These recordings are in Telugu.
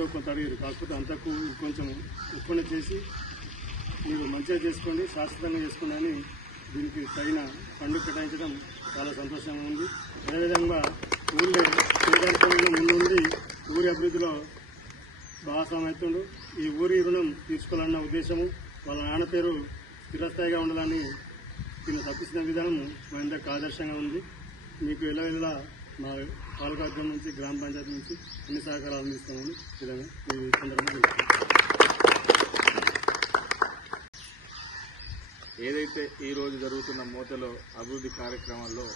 ఎంతో కొంత అడిగారు. కాకపోతే అంతకు కొంచెం ఎక్కువనే చేసి మీరు మంచిగా చేసుకోండి, శాశ్వతంగా చేసుకోండి అని దీనికి తగిన ఫండ్ కేటాయించడం చాలా సంతోషంగా ఉంది. అదేవిధంగా ఊళ్ళో చేయడానికి ముందుండి ఊరి అభివృద్ధిలో భాగస్వామ్యవుతుండు. ఈ ఊరి రుణం తీర్చుకోవాలన్న ఉద్దేశము, వాళ్ళ నాన్న పేరు స్థిరస్థాయిగా ఉండాలని దీన్ని తప్పించిన విధానం మా అందరికి ఆదర్శంగా ఉంది. మీకు ఎలా మా పాలకవర్గం నుంచి గ్రామ పంచాయతీ నుంచి అన్ని సహకారాలు అందిస్తామని విధంగా ఈ సందర్భంగా ఏదైతే ఈరోజు జరుగుతున్న మోతలో అభివృద్ధి కార్యక్రమాల్లో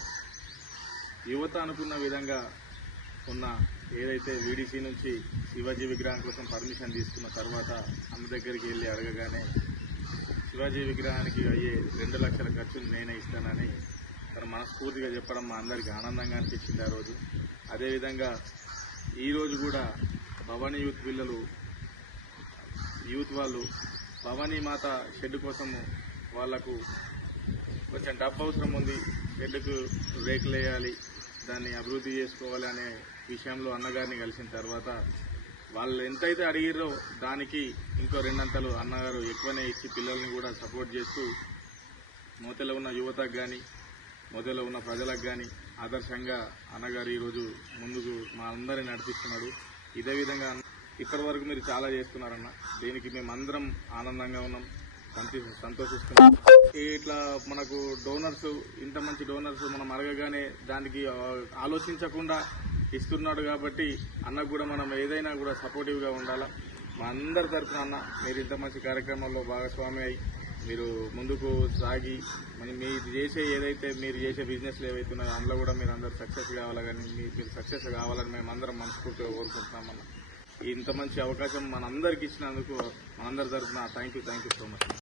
యువత అనుకున్న విధంగా ఉన్న ఏదైతే వీడీసీ నుంచి శివాజీ విగ్రహం కోసం పర్మిషన్ తీసుకున్న తర్వాత అమ్మ దగ్గరికి వెళ్ళి అడగగానే శివాజీ విగ్రహానికి అయ్యే 2 లక్షల ఖర్చును నేనే ఇస్తానని తను మనస్ఫూర్తిగా చెప్పడం మా అందరికీ ఆనందంగా అనిపించింది ఆ రోజు. అదేవిధంగా ఈరోజు కూడా భవానీ యూత్ వాళ్ళు భవానీ మాత షెడ్ కోసము వాళ్లకు కొంచెం డబ్బు అవసరం ఉంది, షెడ్కు రేకులు వేయాలి, దాన్ని అభివృద్ధి చేసుకోవాలి అనే విషయంలో అన్నగారిని కలిసిన తర్వాత వాళ్ళు ఎంతైతే అడిగిరో దానికి ఇంకో 2 అంతలు అన్నగారు ఎక్కువనే ఇచ్చి పిల్లల్ని కూడా సపోర్ట్ చేస్తూ మోతలో ఉన్న యువతకు కానీ మోతలో ఉన్న ప్రజలకు కానీ ఆదర్శంగా అన్నగారు ఈరోజు ముందుకు మా అందరిని నడిపిస్తున్నాడు. ఇదే విధంగా ఇప్పటి వరకు మీరు చాలా చేస్తున్నారన్న, దీనికి మేమందరం ఆనందంగా ఉన్నాం, సంతోషిస్తున్నాం. ఇట్లా మనకు డోనర్స్, ఇంత మంచి డోనర్స్ మనం అడగగానే దానికి ఆలోచించకుండా ఇస్తున్నాడు కాబట్టి అన్నకు కూడా మనం ఏదైనా కూడా సపోర్టివ్గా ఉండాలా. మా అందరి తరఫున అన్న మీరు ఇంత మంచి కార్యక్రమంలో భాగస్వామి అయి మీరు ముందుకు సాగి మీరు చేసే బిజినెస్లు ఏవైతున్నాయో అందులో కూడా మీరు అందరూ సక్సెస్ కావాలని మీరు సక్సెస్ కావాలని మేము అందరం మనస్ఫూర్తిగా కోరుకుంటున్నామన్న. ఇంత మంచి అవకాశం మనందరికి ఇచ్చినందుకు మనందరి తరఫున థ్యాంక్ యూ సో మచ్.